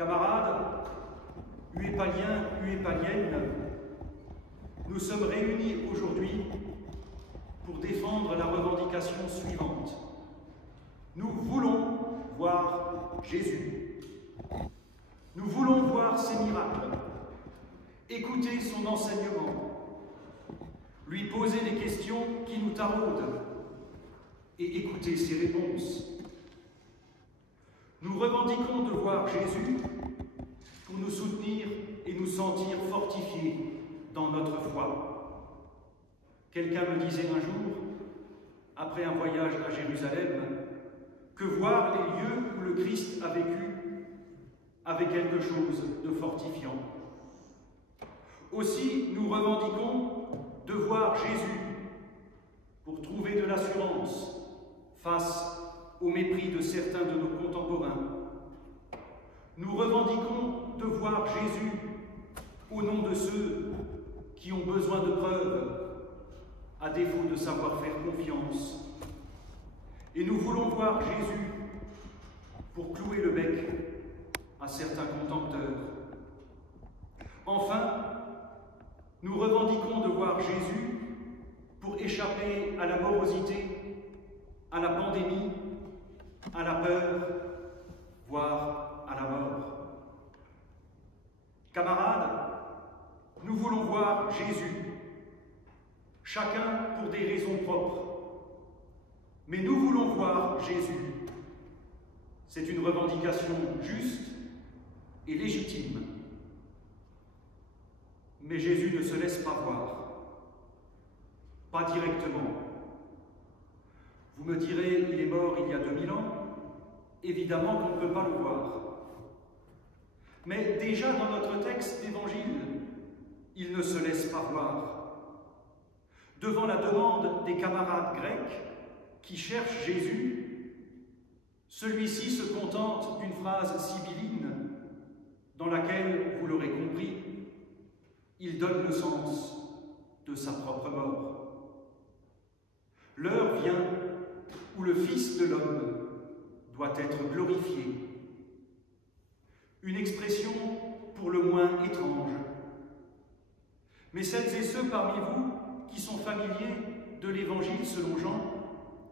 Camarades, Huépaliens, Huépaliennes, nous sommes réunis aujourd'hui pour défendre la revendication suivante. Nous voulons voir Jésus. Nous voulons voir ses miracles, écouter son enseignement, lui poser les questions qui nous taraudent et écouter ses réponses. Nous revendiquons de voir Jésus pour nous soutenir et nous sentir fortifiés dans notre foi. Quelqu'un me disait un jour, après un voyage à Jérusalem, que voir les lieux où le Christ a vécu avait quelque chose de fortifiant. Aussi, nous revendiquons de voir Jésus pour trouver de l'assurance face au mépris de certains de nos contemporains. Nous revendiquons de voir Jésus au nom de ceux qui ont besoin de preuves, à défaut de savoir faire confiance. Et nous voulons voir Jésus pour clouer le bec à certains contempteurs. Enfin, nous revendiquons de voir Jésus pour échapper à la morosité, à la pandémie, à la peur, voire à la mort. Camarades, nous voulons voir Jésus, chacun pour des raisons propres. Mais nous voulons voir Jésus. C'est une revendication juste et légitime. Mais Jésus ne se laisse pas voir, pas directement. Vous me direz, il est mort il y a 2000 ans. Évidemment qu'on ne peut pas le voir. Mais déjà dans notre texte d'évangile, il ne se laisse pas voir. Devant la demande des camarades grecs qui cherchent Jésus, celui-ci se contente d'une phrase sibylline dans laquelle, vous l'aurez compris, il donne le sens de sa propre mort. L'heure vient où le Fils de l'homme doit être glorifié. Une expression pour le moins étrange. Mais celles et ceux parmi vous qui sont familiers de l'Évangile selon Jean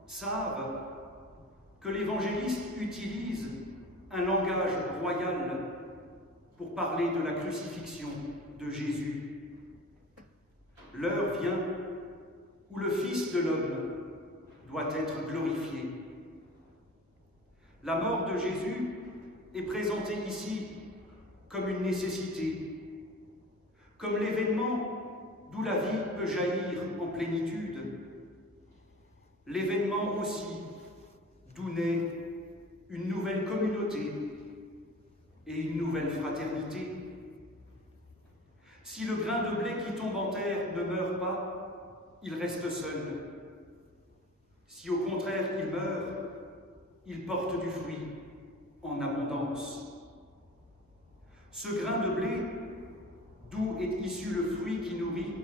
savent que l'évangéliste utilise un langage royal pour parler de la crucifixion de Jésus. L'heure vient où le Fils de l'homme doit être glorifié. La mort de Jésus est présentée ici comme une nécessité, comme l'événement d'où la vie peut jaillir en plénitude, l'événement aussi d'où naît une nouvelle communauté et une nouvelle fraternité. Si le grain de blé qui tombe en terre ne meurt pas, il reste seul. Si au contraire il meurt, il porte du fruit en abondance. Ce grain de blé, d'où est issu le fruit qui nourrit,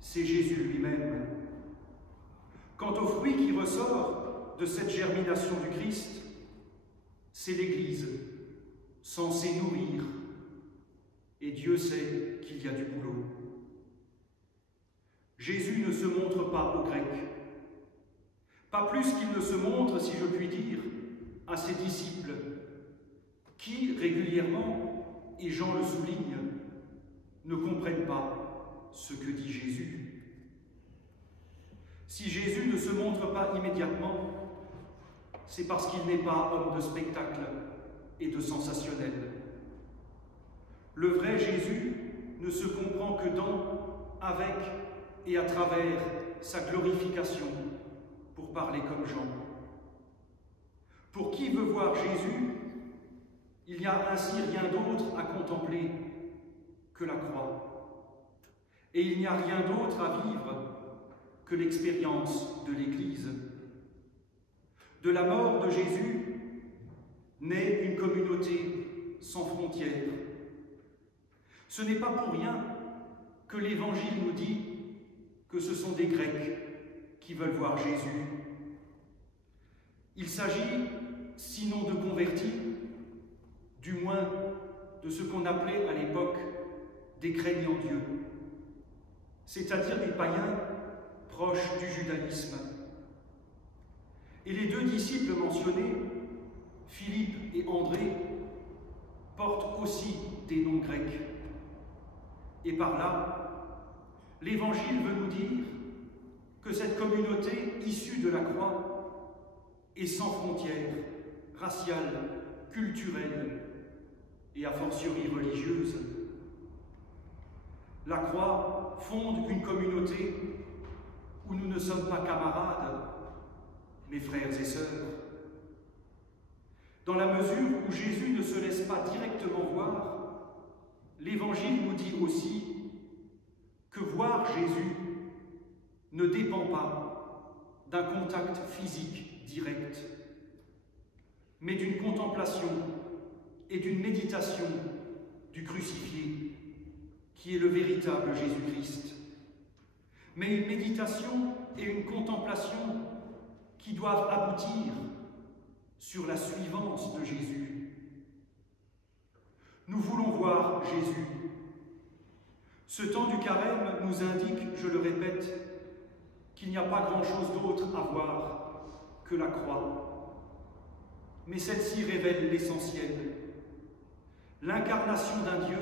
c'est Jésus lui-même. Quant au fruit qui ressort de cette germination du Christ, c'est l'Église, censée nourrir, et Dieu sait qu'il y a du boulot. Jésus ne se montre pas aux Grecs, pas plus qu'il ne se montre, si je puis dire, à ses disciples, qui régulièrement, et Jean le souligne, ne comprennent pas ce que dit Jésus. Si Jésus ne se montre pas immédiatement, c'est parce qu'il n'est pas homme de spectacle et de sensationnel. Le vrai Jésus ne se comprend que dans, avec et à travers sa glorification, pour parler comme Jean. Pour qui veut voir Jésus, il n'y a ainsi rien d'autre à contempler que la croix. Et il n'y a rien d'autre à vivre que l'expérience de l'Église. De la mort de Jésus naît une communauté sans frontières. Ce n'est pas pour rien que l'Évangile nous dit que ce sont des Grecs qui veulent voir Jésus. Il s'agit, sinon de convertis, du moins de ce qu'on appelait à l'époque des craignants Dieu, c'est-à-dire des païens proches du judaïsme. Et les deux disciples mentionnés, Philippe et André, portent aussi des noms grecs. Et par là, l'Évangile veut nous dire que cette communauté issue de la croix est sans frontières raciales, culturelles et a fortiori religieuses. La croix fonde une communauté où nous ne sommes pas camarades, mais frères et sœurs. Dans la mesure où Jésus ne se laisse pas directement voir, l'Évangile nous dit aussi que voir Jésus ne dépend pas d'un contact physique direct, mais d'une contemplation et d'une méditation du crucifié, qui est le véritable Jésus-Christ. Mais une méditation et une contemplation qui doivent aboutir sur la suivance de Jésus. Nous voulons voir Jésus. Ce temps du carême nous indique, je le répète, qu'il n'y a pas grand-chose d'autre à voir que la croix. Mais celle-ci révèle l'essentiel, l'incarnation d'un Dieu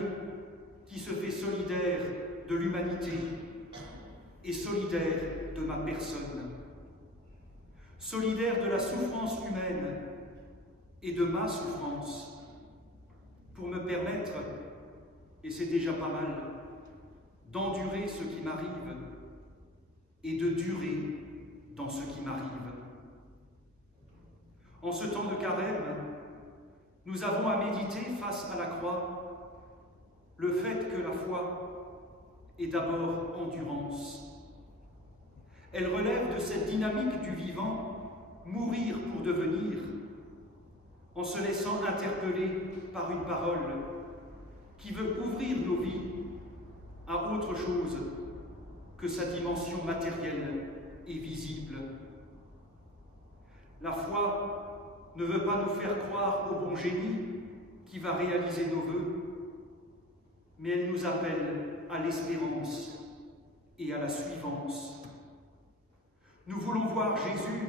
qui se fait solidaire de l'humanité et solidaire de ma personne, solidaire de la souffrance humaine et de ma souffrance, pour me permettre, et c'est déjà pas mal, d'endurer ce qui m'arrive et de durer dans ce qui m'arrive. En ce temps de carême, nous avons à méditer face à la croix le fait que la foi est d'abord endurance. Elle relève de cette dynamique du vivant, mourir pour devenir, en se laissant interpeller par une parole qui veut ouvrir nos vies à autre chose que sa dimension matérielle et visible. La foi ne veut pas nous faire croire au bon génie qui va réaliser nos vœux, mais elle nous appelle à l'espérance et à la suivance. Nous voulons voir Jésus,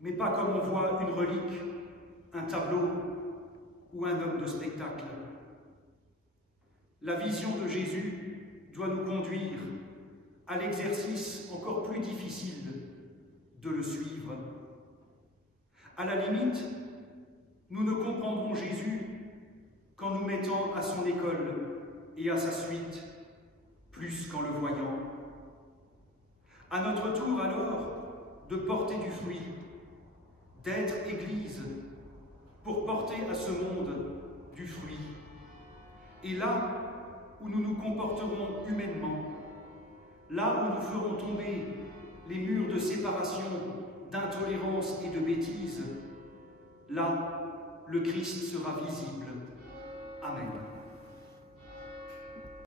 mais pas comme on voit une relique, un tableau ou un homme de spectacle. La vision de Jésus doit nous conduire à l'exercice encore plus difficile de le suivre. À la limite, nous ne comprendrons Jésus qu'en nous mettant à son école et à sa suite, plus qu'en le voyant. À notre tour alors de porter du fruit, d'être Église, pour porter à ce monde du fruit. Et là où nous nous comporterons humainement, là où nous ferons tomber les murs de séparation, d'intolérance et de bêtise, là, le Christ sera visible. Amen.